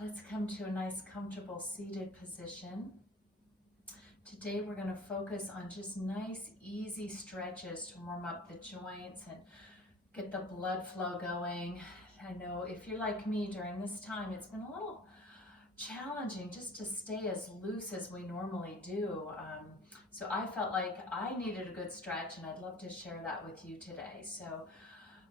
Let's come to a nice comfortable seated position. Today we're going to focus on just nice easy stretches to warm up the joints and get the blood flow going. I know if you're like me during this time, it's been a little challenging just to stay as loose as we normally do. So I felt like I needed a good stretch, and I'd love to share that with you today. So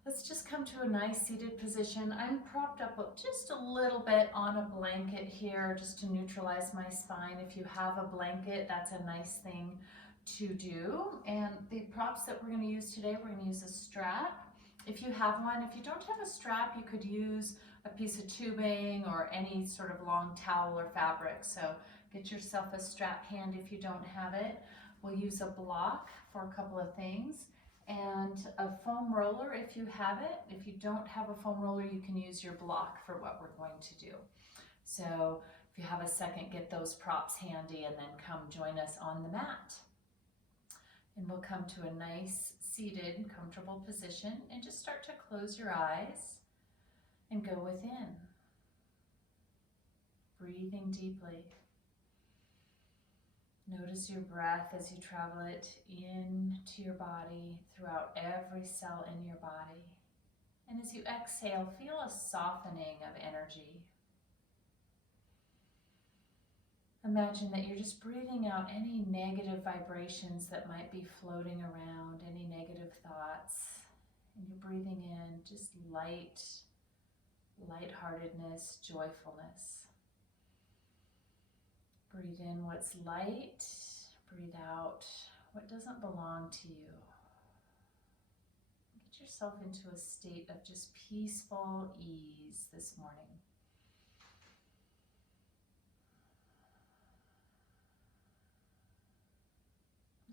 let's just come to a nice seated position. I'm propped up just a little bit on a blanket here just to neutralize my spine. If you have a blanket, that's a nice thing to do. And the props that we're going to use today, we're going to use a strap. If you have one, if you don't have a strap, you could use a piece of tubing or any sort of long towel or fabric. So get yourself a strap handy if you don't have it. We'll use a block for a couple of things and a foam roller if you have it. If you don't have a foam roller, you can use your block for what we're going to do. So if you have a second, get those props handy and then come join us on the mat. And we'll come to a nice seated, comfortable position and just start to close your eyes and go within. Breathing deeply. Notice your breath as you travel it into your body, throughout every cell in your body. And as you exhale, feel a softening of energy. Imagine that you're just breathing out any negative vibrations that might be floating around, any negative thoughts. And you're breathing in just lightheartedness, joyfulness. Breathe in what's light, breathe out what doesn't belong to you. Get yourself into a state of just peaceful ease this morning.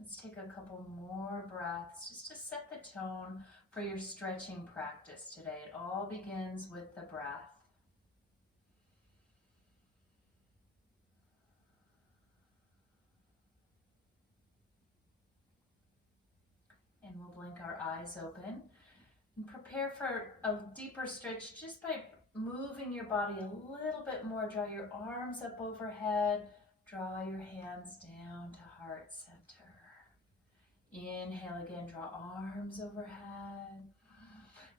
Let's take a couple more breaths just to set the tone for your stretching practice today. It all begins with the breath. And we'll blink our eyes open and prepare for a deeper stretch just by moving your body a little bit more. Draw your arms up overhead, draw your hands down to heart center. Inhale again, draw arms overhead.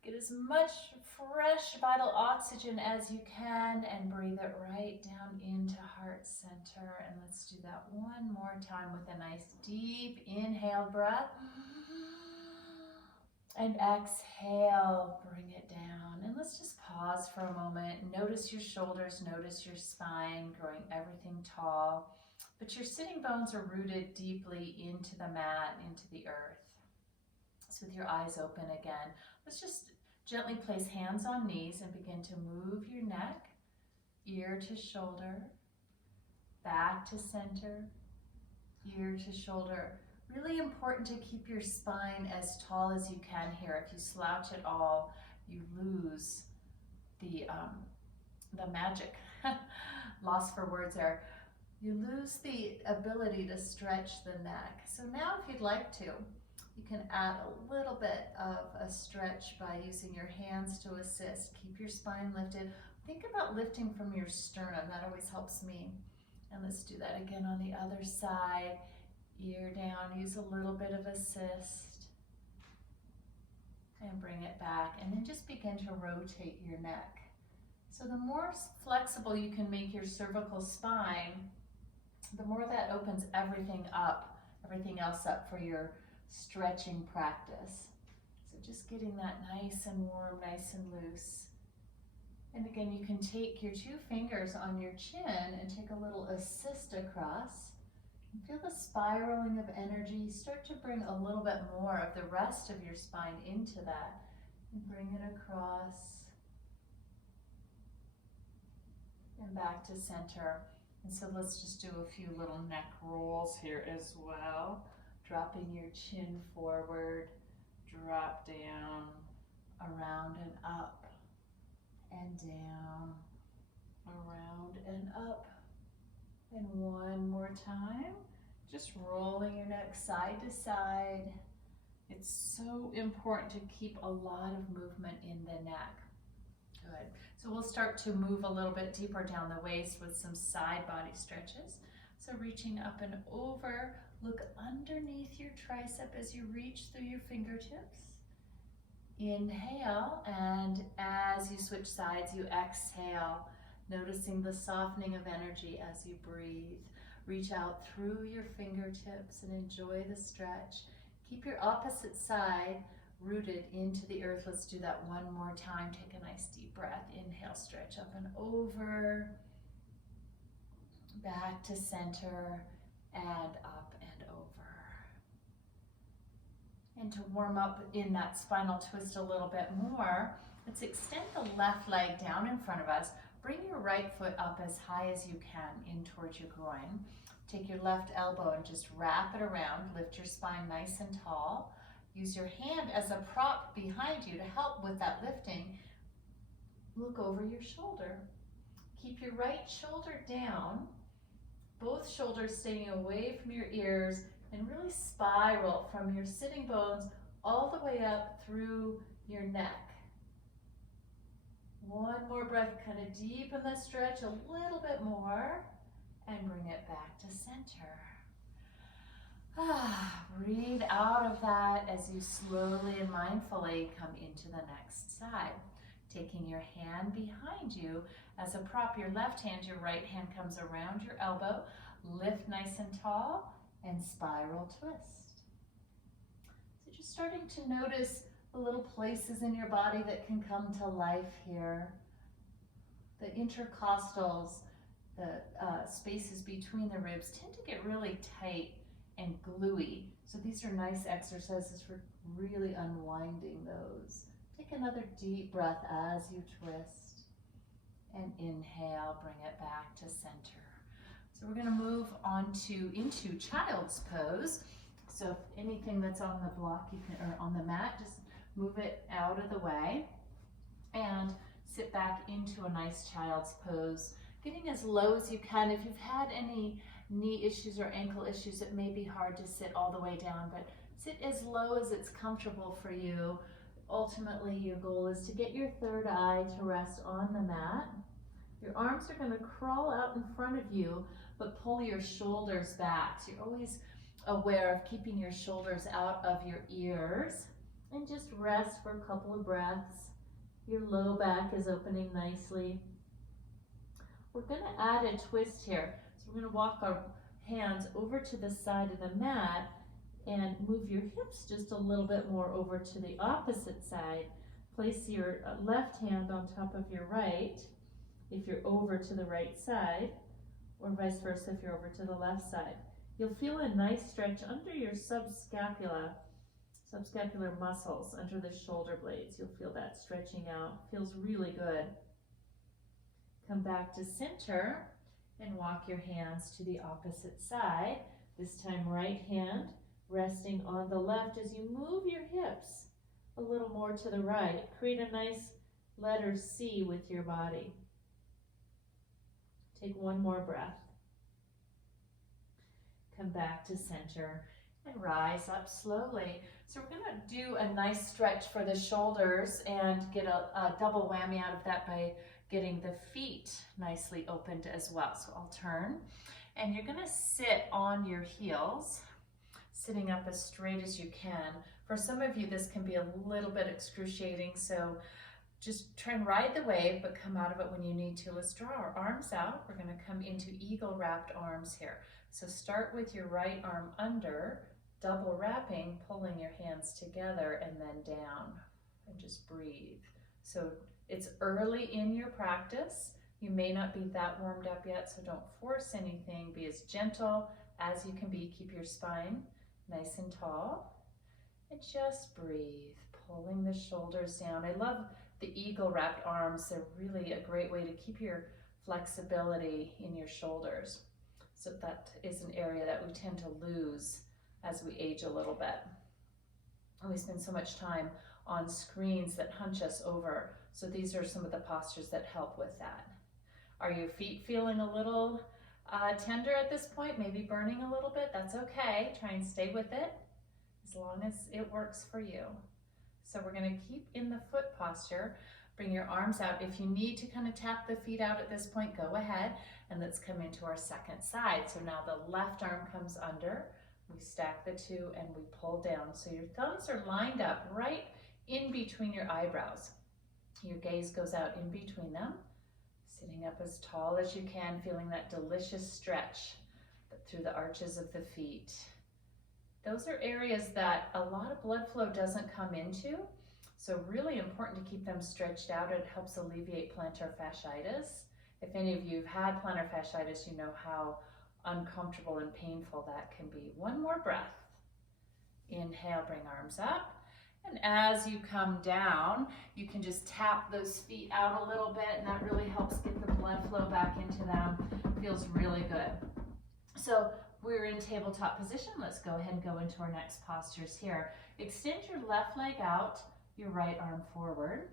Get as much fresh vital oxygen as you can and breathe it right down into heart center. And let's do that one more time with a nice deep inhale breath. And exhale, bring it down. And let's just pause for a moment. Notice your shoulders, notice your spine, growing everything tall. But your sitting bones are rooted deeply into the mat, into the earth. So with your eyes open again, let's just gently place hands on knees and begin to move your neck, ear to shoulder, back to center, ear to shoulder. Really important to keep your spine as tall as you can here. If you slouch at all, you lose the magic. Lost for words there. You lose the ability to stretch the neck. So now if you'd like to, you can add a little bit of a stretch by using your hands to assist. Keep your spine lifted. Think about lifting from your sternum. That always helps me. And let's do that again on the other side. Ear down, use a little bit of assist. And bring it back. And then just begin to rotate your neck. So the more flexible you can make your cervical spine, the more that opens everything else up for your stretching practice. So just getting that nice and warm, nice and loose. And again, you can take your two fingers on your chin and take a little assist across. Feel the spiraling of energy. Start to bring a little bit more of the rest of your spine into that. And bring it across. And back to center. And so let's just do a few little neck rolls here as well. Dropping your chin forward. Drop down. Around and up. And down. Around and up. And one more time, just rolling your neck side to side, It's so important to keep a lot of movement in the neck. Good. So we'll start to move a little bit deeper down the waist with some side body stretches. So reaching up and over, look underneath your tricep as you reach through your fingertips. Inhale, and as you switch sides, you exhale, noticing the softening of energy as you breathe. Reach out through your fingertips and enjoy the stretch. Keep your opposite side rooted into the earth. Let's do that one more time. Take a nice deep breath. Inhale, stretch up and over, back to center, and up and over. And to warm up in that spinal twist a little bit more, let's extend the left leg down in front of us. Bring your right foot up as high as you can in towards your groin. Take your left elbow and just wrap it around. Lift your spine nice and tall. Use your hand as a prop behind you to help with that lifting. Look over your shoulder. Keep your right shoulder down, both shoulders staying away from your ears, and really spiral from your sitting bones all the way up through your neck. One more breath, kind of deepen the stretch a little bit more and bring it back to center. Breathe out of that as you slowly and mindfully come into the next side. Taking your hand behind you as a prop, your left hand, your right hand comes around your elbow. Lift nice and tall and spiral twist. So just starting to notice the little places in your body that can come to life here. The intercostals, the spaces between the ribs tend to get really tight and gluey. So these are nice exercises for really unwinding those. Take another deep breath as you twist. And inhale, bring it back to center. So we're going to move on into child's pose. So if anything that's on the block, you can, or on the mat, just move it out of the way and sit back into a nice child's pose, getting as low as you can. If you've had any knee issues or ankle issues, it may be hard to sit all the way down, but sit as low as it's comfortable for you. Ultimately, your goal is to get your third eye to rest on the mat. Your arms are going to crawl out in front of you, but pull your shoulders back. So you're always aware of keeping your shoulders out of your ears. And just rest for a couple of breaths. Your low back is opening nicely. We're going to add a twist here. So we're going to walk our hands over to the side of the mat and move your hips just a little bit more over to the opposite side. Place your left hand on top of your right if you're over to the right side, or vice versa if you're over to the left side. You'll feel a nice stretch under your subscapular muscles, under the shoulder blades. You'll feel that stretching out. Feels really good. Come back to center and walk your hands to the opposite side. This time right hand resting on the left as you move your hips a little more to the right. Create a nice letter C with your body. Take one more breath. Come back to center and rise up slowly. So we're going to do a nice stretch for the shoulders and get a double whammy out of that by getting the feet nicely opened as well. So I'll turn, and you're going to sit on your heels, sitting up as straight as you can. For some of you, this can be a little bit excruciating, so just try and ride the wave, but come out of it when you need to. Let's draw our arms out. We're going to come into eagle wrapped arms here. So start with your right arm under, double wrapping, pulling your hands together, and then down, and just breathe. So it's early in your practice. You may not be that warmed up yet, so don't force anything. Be as gentle as you can be. Keep your spine nice and tall, and just breathe, pulling the shoulders down. I love the eagle wrapped arms. They're really a great way to keep your flexibility in your shoulders. So that is an area that we tend to lose as we age a little bit. And we spend so much time on screens that hunch us over. So these are some of the postures that help with that. Are your feet feeling a little tender at this point? Maybe burning a little bit? That's okay. Try and stay with it. as long as it works for you. So we're going to keep in the foot posture. Bring your arms out. If you need to kind of tap the feet out at this point, go ahead, and let's come into our second side. So now the left arm comes under, we stack the two, and we pull down. So your thumbs are lined up right in between your eyebrows. Your gaze goes out in between them, sitting up as tall as you can, feeling that delicious stretch through the arches of the feet. Those are areas that a lot of blood flow doesn't come into, so really important to keep them stretched out. It helps alleviate plantar fasciitis. If any of you have had plantar fasciitis, you know how uncomfortable and painful that can be. One more breath. Inhale, bring arms up. And as you come down, you can just tap those feet out a little bit, and that really helps get the blood flow back into them. Feels really good. So we're in tabletop position. Let's go ahead and go into our next postures here. Extend your left leg out, your right arm forward.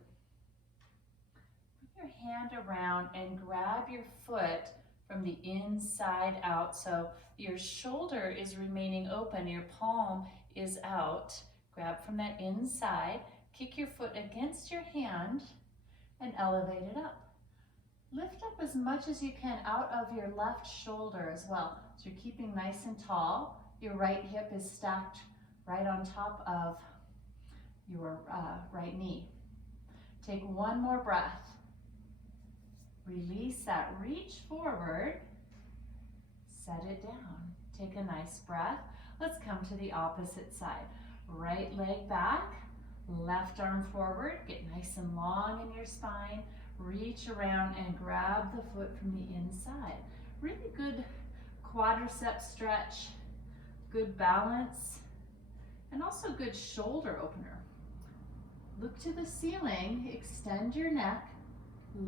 Bring your hand around and grab your foot from the inside out. So your shoulder is remaining open, your palm is out. Grab from that inside, kick your foot against your hand, and elevate it up. Lift up as much as you can out of your left shoulder as well. So you're keeping nice and tall. Your right hip is stacked right on top of your right knee. Take one more breath. Release that, reach forward, set it down. Take a nice breath. Let's come to the opposite side. Right leg back, left arm forward, get nice and long in your spine, reach around and grab the foot from the inside. Really good quadricep stretch, good balance, and also good shoulder opener. Look to the ceiling, extend your neck,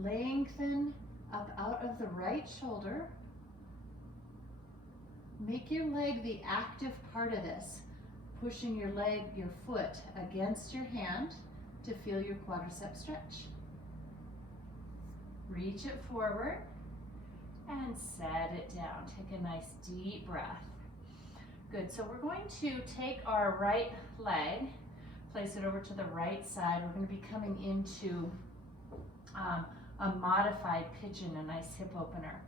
lengthen up out of the right shoulder. Make your leg the active part of this. Pushing your leg, your foot against your hand to feel your quadricep stretch. Reach it forward and set it down. Take a nice deep breath. Good, so we're going to take our right leg, place it over to the right side. We're going to be coming into a modified pigeon, a nice hip opener.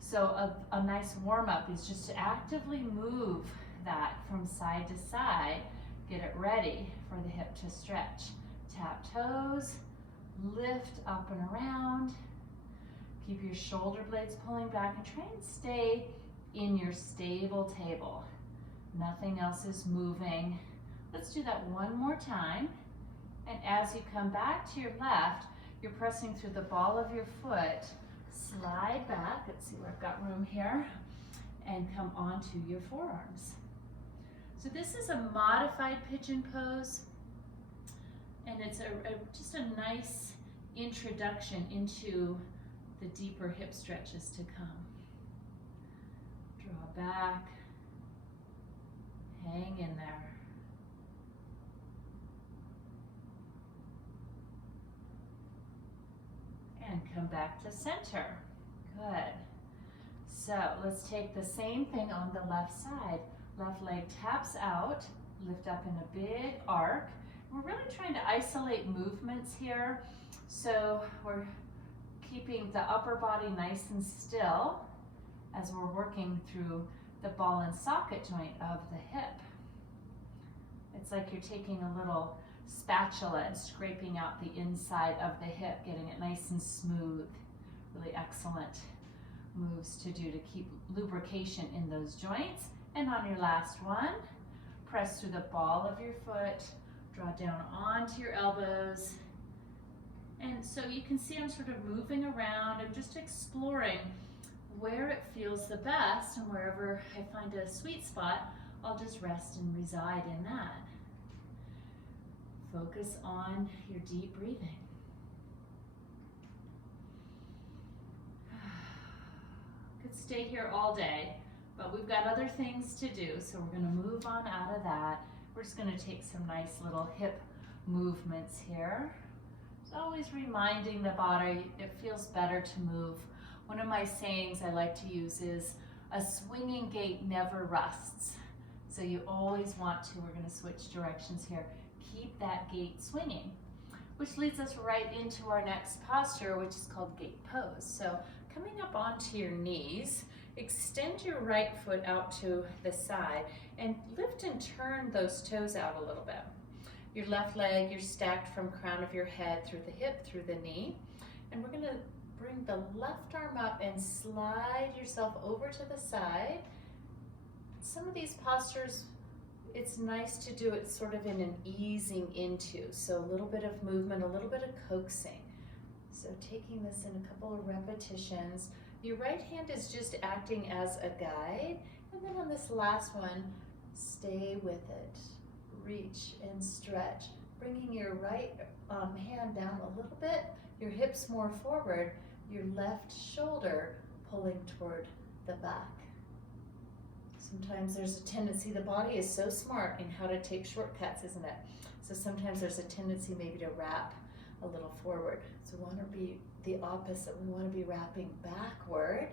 So a nice warm up is just to actively move that from side to side, get it ready for the hip to stretch. Tap toes, lift up and around. Keep your shoulder blades pulling back and try and stay in your stable table. Nothing else is moving. Let's do that one more time. And as you come back to your left, you're pressing through the ball of your foot, slide back, let's see where I've got room here, and come onto your forearms. So this is a modified pigeon pose, and it's just a nice introduction into the deeper hip stretches to come. Draw back, hang in there. And come back to center. Good. So let's take the same thing on the left side. Left leg taps out, lift up in a big arc. We're really trying to isolate movements here. So we're keeping the upper body nice and still as we're working through the ball and socket joint of the hip. It's like you're taking a little spatula and scraping out the inside of the hip, getting it nice and smooth. Really excellent moves to do to keep lubrication in those joints. And on your last one, press through the ball of your foot, draw down onto your elbows. And so you can see I'm sort of moving around. I'm just exploring where it feels the best, and wherever I find a sweet spot, I'll just rest and reside in that. Focus on your deep breathing. Could stay here all day, but we've got other things to do, so we're going to move on out of that. We're just going to take some nice little hip movements here. It's always reminding the body it feels better to move. One of my sayings I like to use is, a swinging gait never rusts. So you always want to, we're going to switch directions here, keep that gait swinging, which leads us right into our next posture, which is called gate pose. So coming up onto your knees, extend your right foot out to the side and lift and turn those toes out a little bit. Your left leg, you're stacked from crown of your head through the hip, through the knee. And we're gonna bring the left arm up and slide yourself over to the side. Some of these postures, it's nice to do it sort of in an easing into. So a little bit of movement, a little bit of coaxing. So taking this in a couple of repetitions. Your right hand is just acting as a guide. And then on this last one, stay with it. Reach and stretch. Bringing your right hand down a little bit, your hips more forward, your left shoulder pulling toward the back. Sometimes there's a tendency, the body is so smart in how to take shortcuts, isn't it? So sometimes there's a tendency maybe to wrap a little forward. So we want to be the opposite. We want to be wrapping backward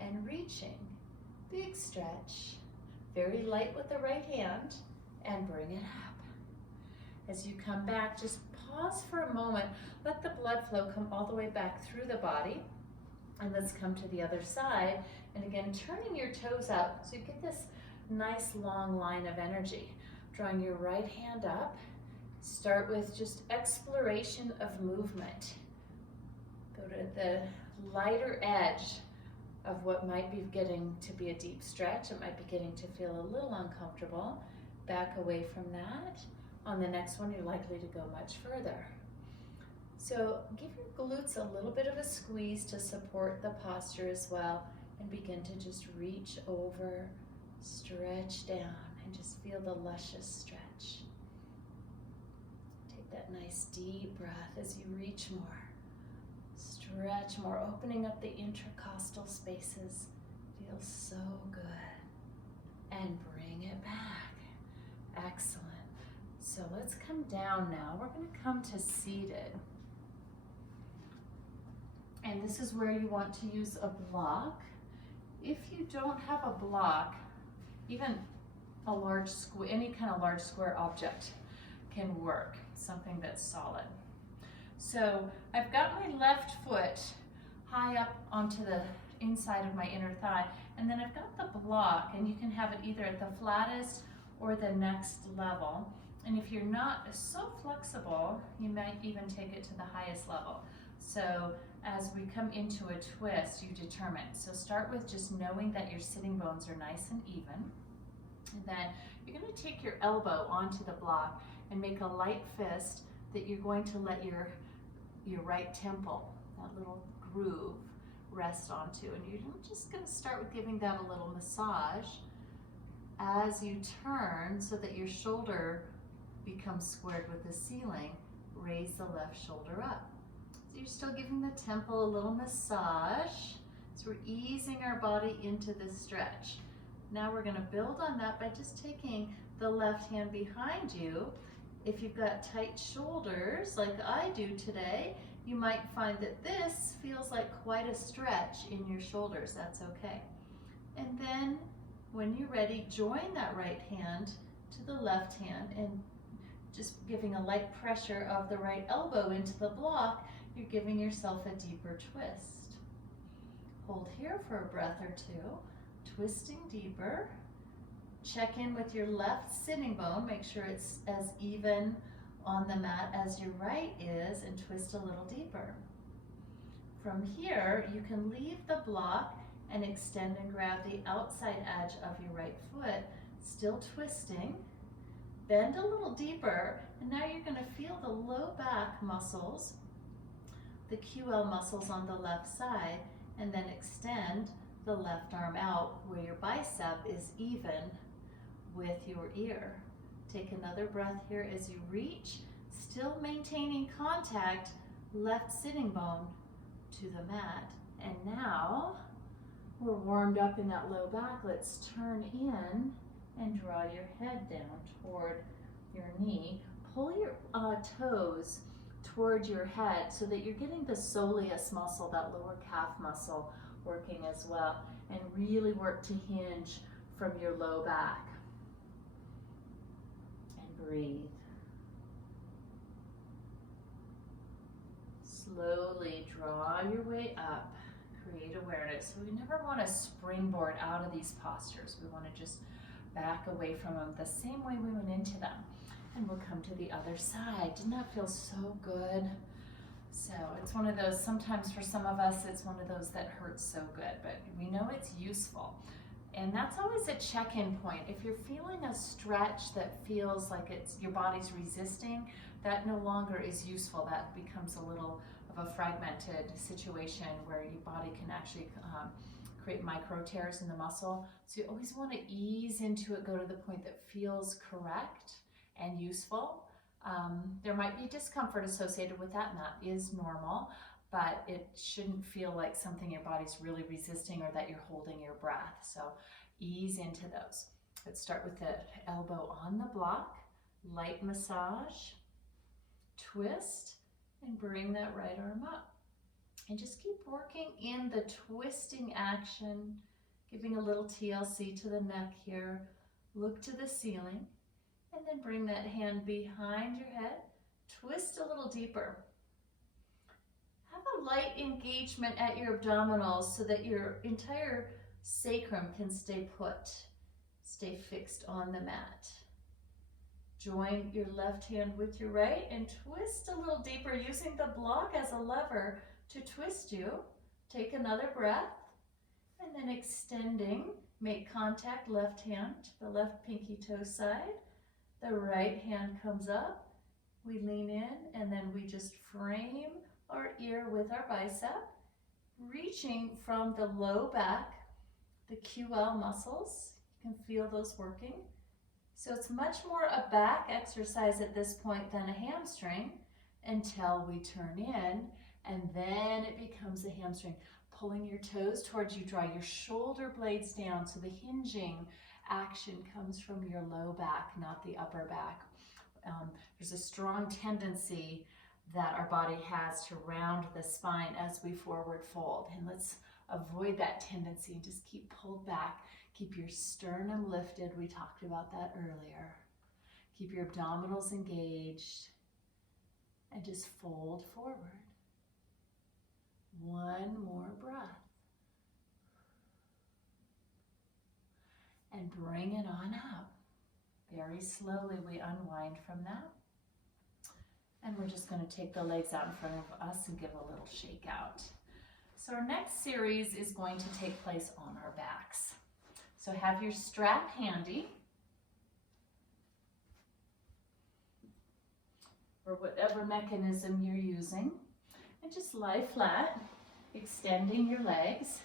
and reaching. Big stretch. Very light with the right hand and bring it up. As you come back, just pause for a moment. Let the blood flow come all the way back through the body. And let's come to the other side. And again, turning your toes out so you get this nice long line of energy. Drawing your right hand up. Start with just exploration of movement. Go to the lighter edge of what might be getting to be a deep stretch. It might be getting to feel a little uncomfortable. Back away from that. On the next one, you're likely to go much further. So give your glutes a little bit of a squeeze to support the posture as well, and begin to just reach over, stretch down, and just feel the luscious stretch. Take that nice deep breath as you reach more. Stretch more, opening up the intercostal spaces. Feels so good. And bring it back. Excellent. So let's come down now. We're going to come to seated. And this is where you want to use a block. If you don't have a block, even a large square, any kind of large square object can work, something that's solid. So I've got my left foot high up onto the inside of my inner thigh, and then I've got the block, and you can have it either at the flattest or the next level. And if you're not so flexible, you might even take it to the highest level. So as we come into a twist, you determine. So start with just knowing that your sitting bones are nice and even. And then you're going to take your elbow onto the block and make a light fist that you're going to let your right temple, that little groove, rest onto. And you're just going to start with giving that a little massage as you turn so that your shoulder becomes squared with the ceiling. Raise the left shoulder up. So you're still giving the temple a little massage. So we're easing our body into this stretch. Now we're going to build on that by just taking the left hand behind you. If you've got tight shoulders like I do today, you might find that this feels like quite a stretch in your shoulders. That's okay. And then when you're ready, join that right hand to the left hand and just giving a light pressure of the right elbow into the block, you're giving yourself a deeper twist. Hold here for a breath or two, twisting deeper. Check in with your left sitting bone, make sure it's as even on the mat as your right is, and twist a little deeper. From here, you can leave the block and extend and grab the outside edge of your right foot, still twisting. Bend a little deeper, and now you're going to feel the low back muscles, the QL muscles on the left side, and then extend the left arm out where your bicep is even with your ear. Take another breath here as you reach, still maintaining contact, left sitting bone to the mat. And now we're warmed up in that low back. Let's turn in and draw your head down toward your knee. Pull your toes toward your head so that you're getting the soleus muscle, that lower calf muscle, working as well. And really work to hinge from your low back. breathe. Slowly draw your way up, create awareness. So we never want to springboard out of these postures. We want to just back away from them the same way we went into them. And we'll come to the other side. Didn't that feel so good? So it's one of those, sometimes for some of us, it's one of those that hurts so good, but we know it's useful. And that's always a check-in point. If you're feeling a stretch that feels like your body's resisting, that no longer is useful. That becomes a little of a fragmented situation where your body can actually create micro tears in the muscle. So you always want to ease into it, go to the point that feels correct and useful. There might be discomfort associated with that, and that is normal, but it shouldn't feel like something your body's really resisting or that you're holding your breath. So ease into those. Let's start with the elbow on the block, light massage, twist, and bring that right arm up. And just keep working in the twisting action, giving a little TLC to the neck here. Look to the ceiling, and then bring that hand behind your head. Twist a little deeper. Have a light engagement at your abdominals so that your entire sacrum can stay put, stay fixed on the mat. Join your left hand with your right and twist a little deeper, using the block as a lever to twist you. Take another breath, and then extending, make contact, left hand to the left pinky toe side. The right hand comes up, we lean in, and then we just frame our ear with our bicep, reaching from the low back, the QL muscles. You can feel those working. So it's much more a back exercise at this point than a hamstring until we turn in, and then it becomes a hamstring. Pulling your toes towards you, draw your shoulder blades down so the hinging action comes from your low back, not the upper back. There's a strong tendency that our body has to round the spine as we forward fold, and let's avoid that tendency and just keep pulled back. Keep your sternum lifted. We talked about that earlier. Keep your abdominals engaged and just fold forward. One more breath. And bring it on up. Very slowly we unwind from that. And we're just going to take the legs out in front of us and give a little shake out. So our next series is going to take place on our backs. So have your strap handy, or whatever mechanism you're using, and just lie flat, extending your legs.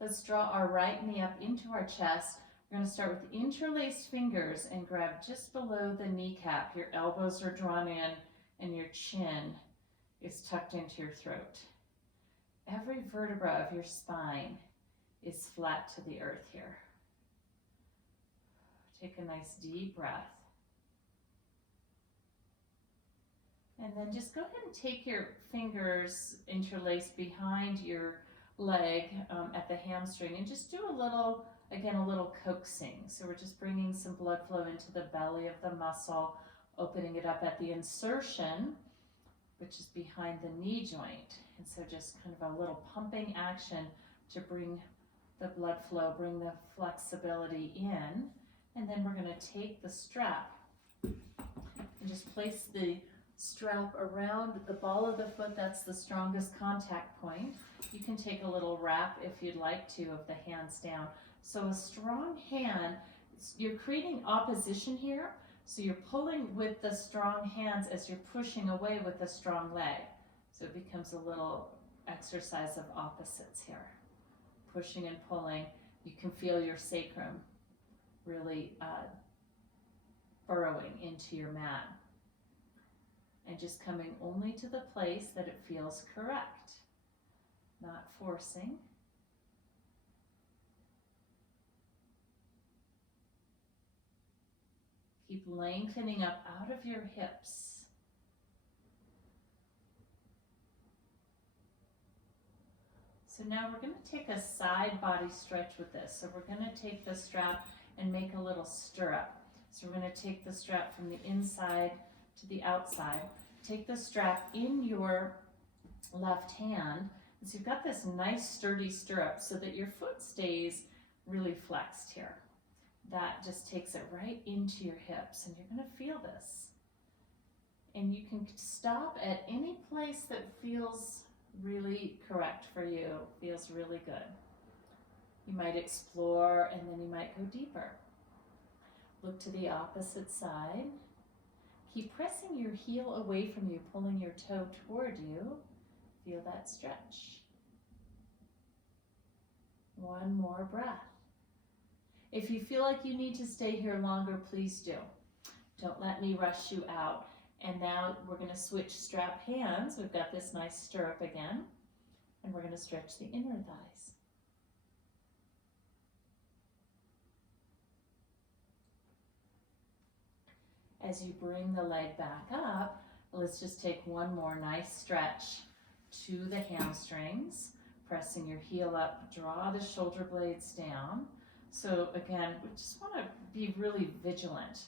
Let's draw our right knee up into our chest. We're going to start with interlaced fingers and grab just below the kneecap. Your elbows are drawn in and your chin is tucked into your throat. Every vertebra of your spine is flat to the earth here. Take a nice deep breath. And then just go ahead and take your fingers interlaced behind your leg at the hamstring and just do a little, again, a little coaxing. So we're just bringing some blood flow into the belly of the muscle, opening it up at the insertion, which is behind the knee joint. And so just kind of a little pumping action to bring the blood flow, bring the flexibility in. And then we're going to take the strap and just place the strap around the ball of the foot. That's the strongest contact point. You can take a little wrap if you'd like to of the hands down. So a strong hand, you're creating opposition here. So you're pulling with the strong hands as you're pushing away with the strong leg. So it becomes a little exercise of opposites here. Pushing and pulling. You can feel your sacrum really burrowing into your mat. And just coming only to the place that it feels correct. Not forcing. Keep lengthening up out of your hips. So now we're going to take a side body stretch with this. So we're going to take the strap and make a little stirrup. So we're going to take the strap from the inside to the outside. Take the strap in your left hand. And so you've got this nice sturdy stirrup so that your foot stays really flexed here. That just takes it right into your hips, and you're going to feel this. And you can stop at any place that feels really correct for you, feels really good. You might explore and then you might go deeper. Look to the opposite side. Keep pressing your heel away from you, pulling your toe toward you. Feel that stretch. One more breath. If you feel like you need to stay here longer, please do. Don't let me rush you out. And now we're going to switch strap hands. We've got this nice stirrup again, and we're going to stretch the inner thighs. As you bring the leg back up, let's just take one more nice stretch to the hamstrings, pressing your heel up, draw the shoulder blades down. So again, we just want to be really vigilant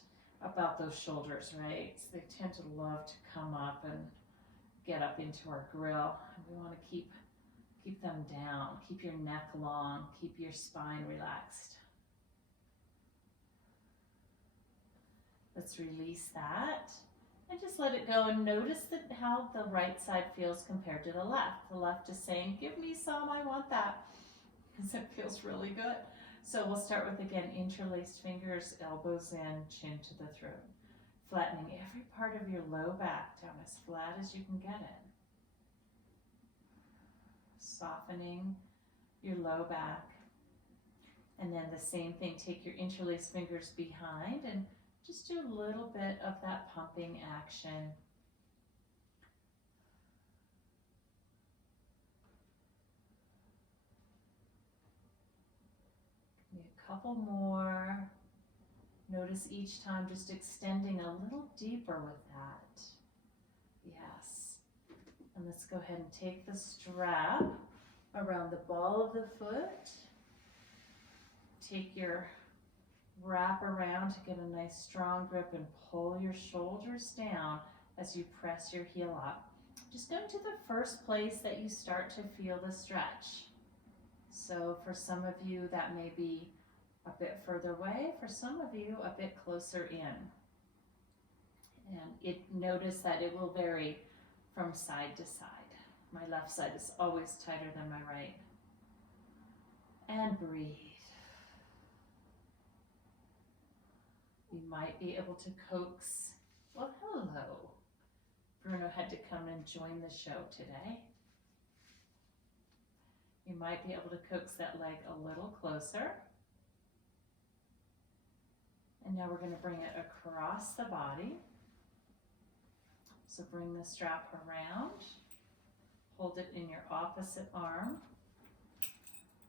about those shoulders, right? So they tend to love to come up and get up into our grill. And we want to keep them down, keep your neck long, keep your spine relaxed. Let's release that and just let it go, and notice how the right side feels compared to the left. The left is saying, give me some, I want that, because it feels really good. So we'll start with, again, interlaced fingers, elbows in, chin to the throat. Flattening every part of your low back down as flat as you can get it. Softening your low back. And then the same thing, take your interlaced fingers behind and just do a little bit of that pumping action. A couple more. Notice each time just extending a little deeper with that. Yes. And let's go ahead and take the strap around the ball of the foot. Take your wrap around to get a nice strong grip and pull your shoulders down as you press your heel up. Just go to the first place that you start to feel the stretch. So for some of you that may be a bit further away, for some of you a bit closer in. And notice that it will vary from side to side. My left side is always tighter than my right. And breathe. You might be able to coax, well, hello. Bruno had to come and join the show today. You might be able to coax that leg a little closer. And now we're going to bring it across the body. So bring the strap around, hold it in your opposite arm.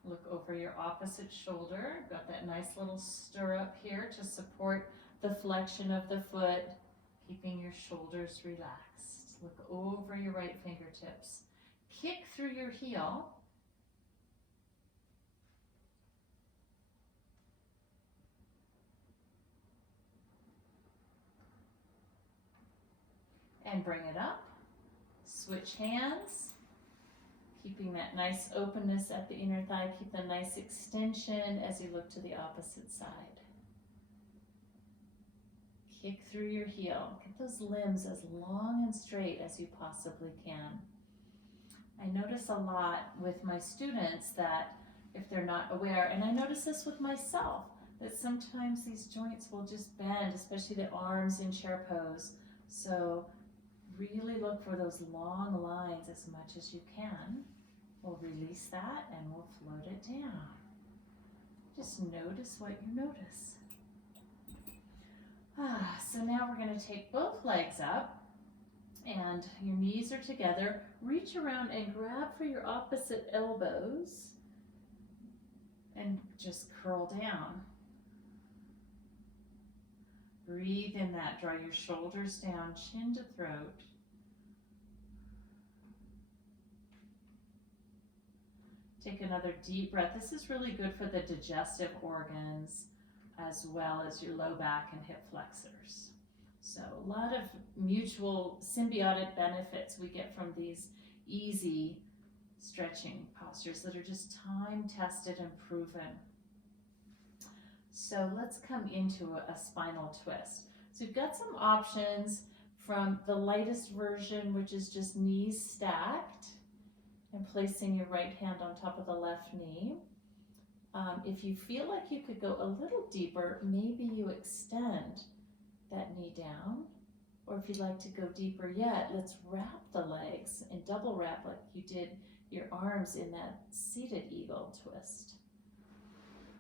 Look over your opposite shoulder. Got that nice little stirrup here to support the flexion of the foot, keeping your shoulders relaxed. Look over your right fingertips. Kick through your heel. And bring it up. Switch hands. Keeping that nice openness at the inner thigh. Keep the nice extension as you look to the opposite side. Kick through your heel. Get those limbs as long and straight as you possibly can. I notice a lot with my students that if they're not aware, and I notice this with myself, that sometimes these joints will just bend, especially the arms in chair pose. So really look for those long lines as much as you can. We'll release that and we'll float it down. Just notice what you notice. So now we're going to take both legs up and your knees are together. Reach around and grab for your opposite elbows and just curl down. Breathe in that. Draw your shoulders down, chin to throat. Take another deep breath. This is really good for the digestive organs. as well as your low back and hip flexors. So a lot of mutual symbiotic benefits we get from these easy stretching postures that are just time tested and proven. So let's come into a spinal twist. So we've got some options from the lightest version, which is just knees stacked and placing your right hand on top of the left knee. If you feel like you could go a little deeper, maybe you extend that knee down. Or if you'd like to go deeper yet, let's wrap the legs and double wrap like you did your arms in that seated eagle twist.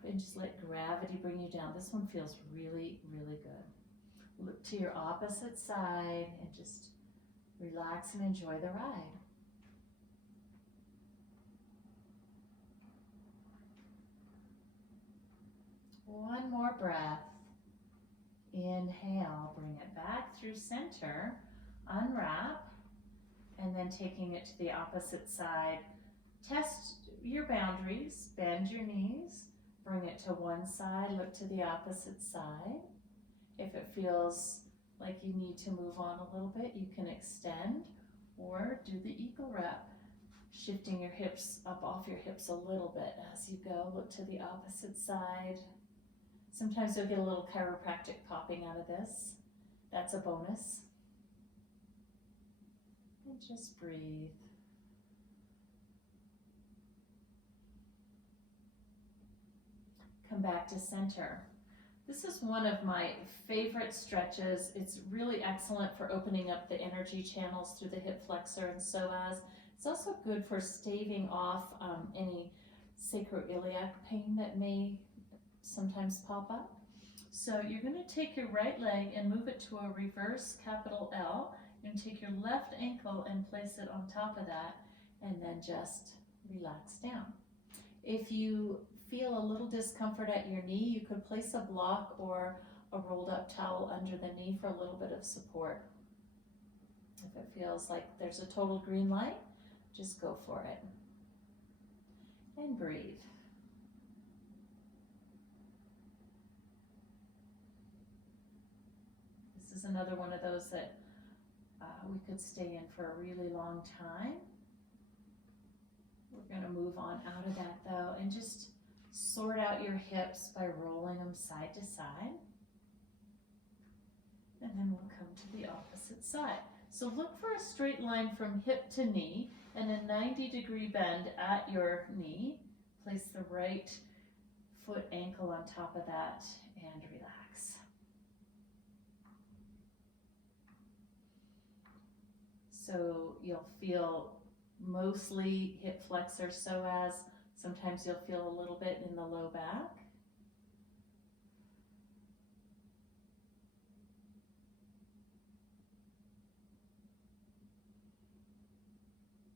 And just let gravity bring you down. This one feels really, really good. Look to your opposite side and just relax and enjoy the ride. One more breath. Inhale, bring it back through center, unwrap, and then taking it to the opposite side. Test your boundaries, bend your knees, bring it to one side, look to the opposite side. If it feels like you need to move on a little bit, you can extend or do the eagle wrap, shifting your hips up off your hips a little bit as you go. Look to the opposite side. Sometimes you'll get a little chiropractic popping out of this. That's a bonus. And just breathe. Come back to center. This is one of my favorite stretches. It's really excellent for opening up the energy channels through the hip flexor and psoas. It's also good for staving off any sacroiliac pain that may sometimes pop up. So you're going to take your right leg and move it to a reverse capital L. You're going to take your left ankle and place it on top of that and then just relax down. If you feel a little discomfort at your knee, you could place a block or a rolled up towel under the knee for a little bit of support. If it feels like there's a total green light, just go for it. And breathe. This is another one of those that we could stay in for a really long time. We're going to move on out of that though and just sort out your hips by rolling them side to side. And then we'll come to the opposite side. So look for a straight line from hip to knee and a 90-degree bend at your knee. Place the right foot ankle on top of that and relax. So you'll feel mostly hip flexor psoas. Sometimes you'll feel a little bit in the low back.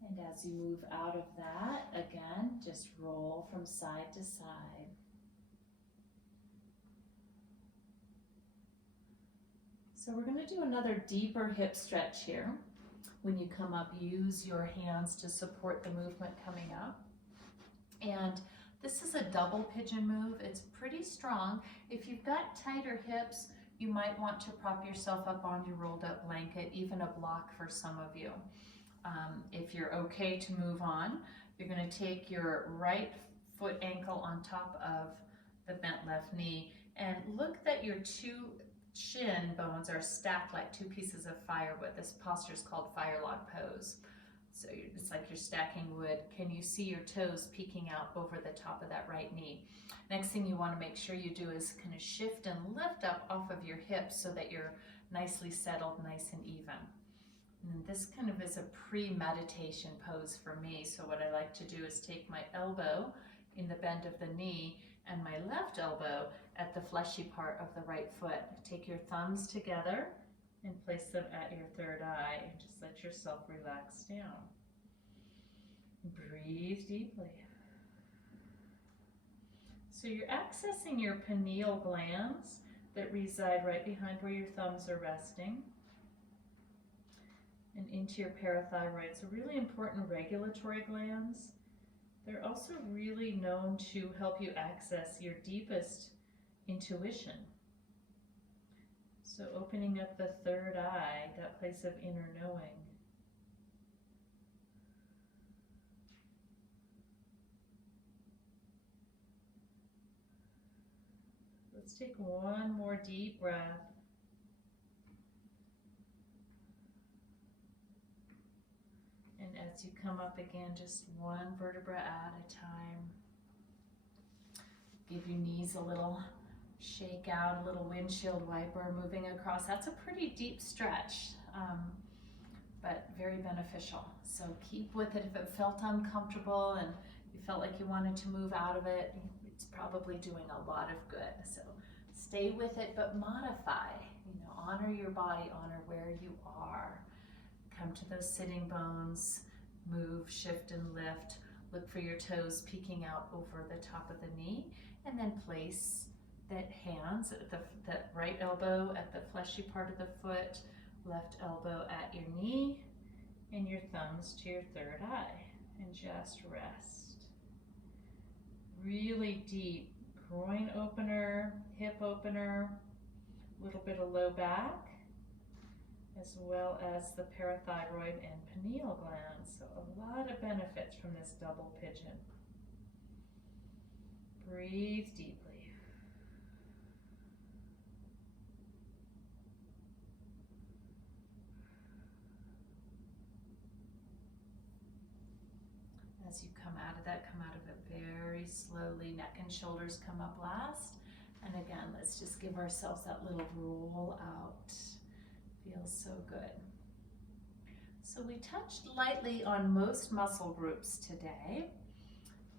And as you move out of that, again, just roll from side to side. So we're going to do another deeper hip stretch here. When you come up, use your hands to support the movement coming up. And this is a double pigeon move. It's pretty strong. If you've got tighter hips, you might want to prop yourself up on your rolled up blanket, even a block for some of you. If you're okay to move on, you're going to take your right foot ankle on top of the bent left knee and look that your two shin bones are stacked like two pieces of firewood. This posture is called firelog pose. So it's like you're stacking wood. Can you see your toes peeking out over the top of that right knee? Next thing you want to make sure you do is kind of shift and lift up off of your hips so that you're nicely settled, nice and even. And this kind of is a pre-meditation pose for me. So what I like to do is take my elbow in the bend of the knee and my left elbow at the fleshy part of the right foot. Take your thumbs together and place them at your third eye and just let yourself relax down. Breathe deeply. So you're accessing your pineal glands that reside right behind where your thumbs are resting and into your parathyroid. So really important regulatory glands. They're also really known to help you access your deepest intuition. So opening up the third eye, that place of inner knowing. Let's take one more deep breath. And as you come up again, just one vertebra at a time. Give your knees a little shake out, a little windshield wiper moving across. That's a pretty deep stretch, but very beneficial. So keep with it. If it felt uncomfortable and you felt like you wanted to move out of it, it's probably doing a lot of good. So stay with it, but modify. Honor your body, honor where you are. Come to those sitting bones, move, shift, and lift. Look for your toes peeking out over the top of the knee, and then place that hands at the right elbow at the fleshy part of the foot, left elbow at your knee, and your thumbs to your third eye, and just rest. Really deep groin opener, hip opener, a little bit of low back, as well as the parathyroid and pineal glands. So a lot of benefits from this double pigeon. Breathe deeply. As you come out of that, come out of it very slowly. Neck and shoulders come up last. And again, let's just give ourselves that little roll out. Feels so good. So we touched lightly on most muscle groups today.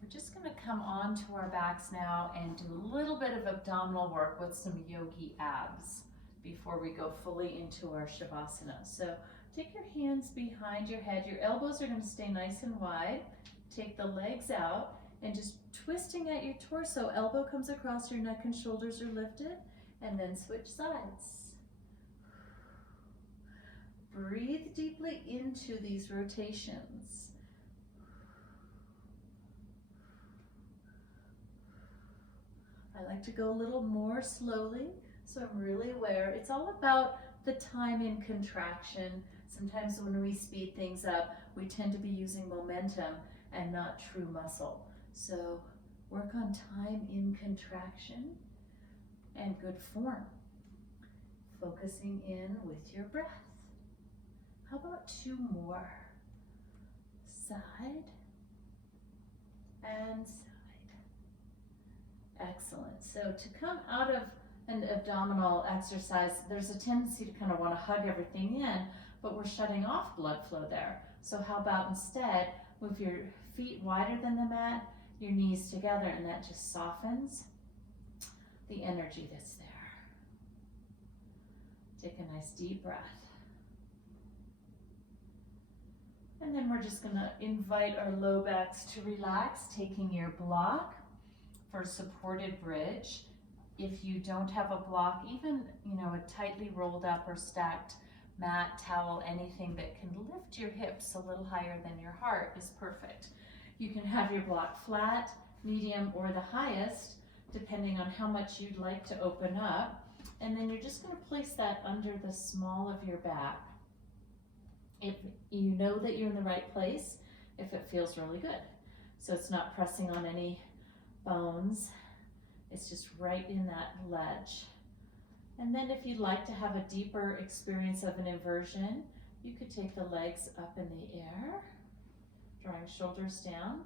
We're just going to come onto our backs now and do a little bit of abdominal work with some yogi abs before we go fully into our Shavasana. So take your hands behind your head. Your elbows are going to stay nice and wide. Take the legs out and just twisting at your torso. Elbow comes across, your neck and shoulders are lifted, and then switch sides. Breathe deeply into these rotations. I like to go a little more slowly, so I'm really aware. It's all about the time in contraction. Sometimes when we speed things up, we tend to be using momentum and not true muscle. So work on time in contraction and good form. Focusing in with your breath. How about two more? Side and side. Excellent. So to come out of an abdominal exercise, there's a tendency to kind of want to hug everything in, but we're shutting off blood flow there. So how about instead move your feet wider than the mat, your knees together, and that just softens the energy that's there. Take a nice deep breath. And then we're just going to invite our low backs to relax, taking your block for supported bridge. If you don't have a block, even a tightly rolled up or stacked mat, towel, anything that can lift your hips a little higher than your heart is perfect. You can have your block flat, medium, or the highest, depending on how much you'd like to open up. And then you're just going to place that under the small of your back. If you know that you're in the right place, if it feels really good. So it's not pressing on any bones. It's just right in that ledge. And then if you'd like to have a deeper experience of an inversion, you could take the legs up in the air, drawing shoulders down,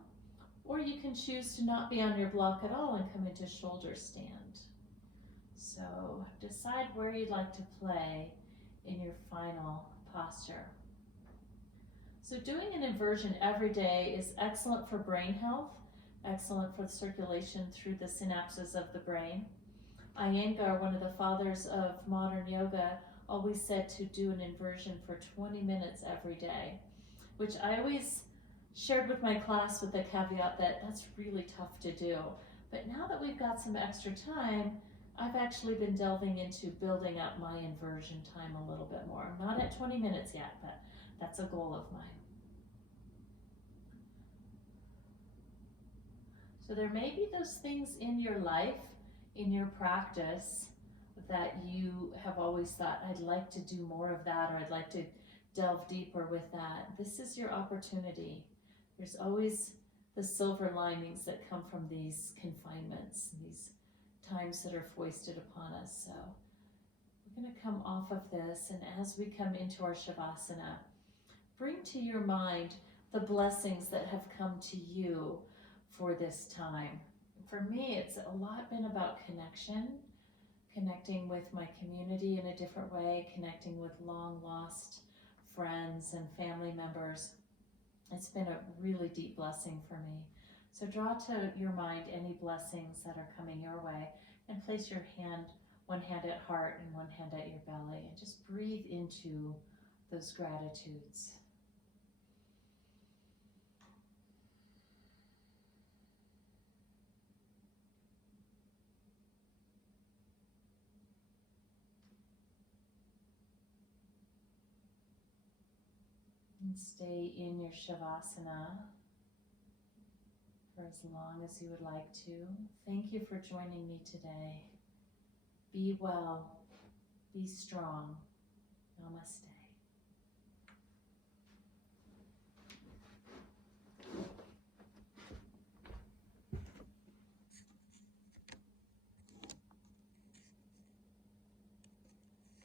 or you can choose to not be on your block at all and come into shoulder stand. So decide where you'd like to play in your final posture. So doing an inversion every day is excellent for brain health, excellent for the circulation through the synapses of the brain. Iyengar, one of the fathers of modern yoga, always said to do an inversion for 20 minutes every day, which I always shared with my class with the caveat that that's really tough to do. But now that we've got some extra time, I've actually been delving into building up my inversion time a little bit more. I'm not at 20 minutes yet, but that's a goal of mine. So there may be those things in your life, in your practice that you have always thought, I'd like to do more of that, or I'd like to delve deeper with that, this is your opportunity. There's always the silver linings that come from these confinements, these times that are foisted upon us. So we're going to come off of this, and as we come into our Shavasana, bring to your mind the blessings that have come to you for this time. For me, it's a lot been about connection, connecting with my community in a different way, connecting with long lost friends and family members. It's been a really deep blessing for me. So draw to your mind any blessings that are coming your way, and place your hand, one hand at heart and one hand at your belly, and just breathe into those gratitudes. And stay in your Shavasana for as long as you would like to. Thank you for joining me today. Be well, be strong. Namaste.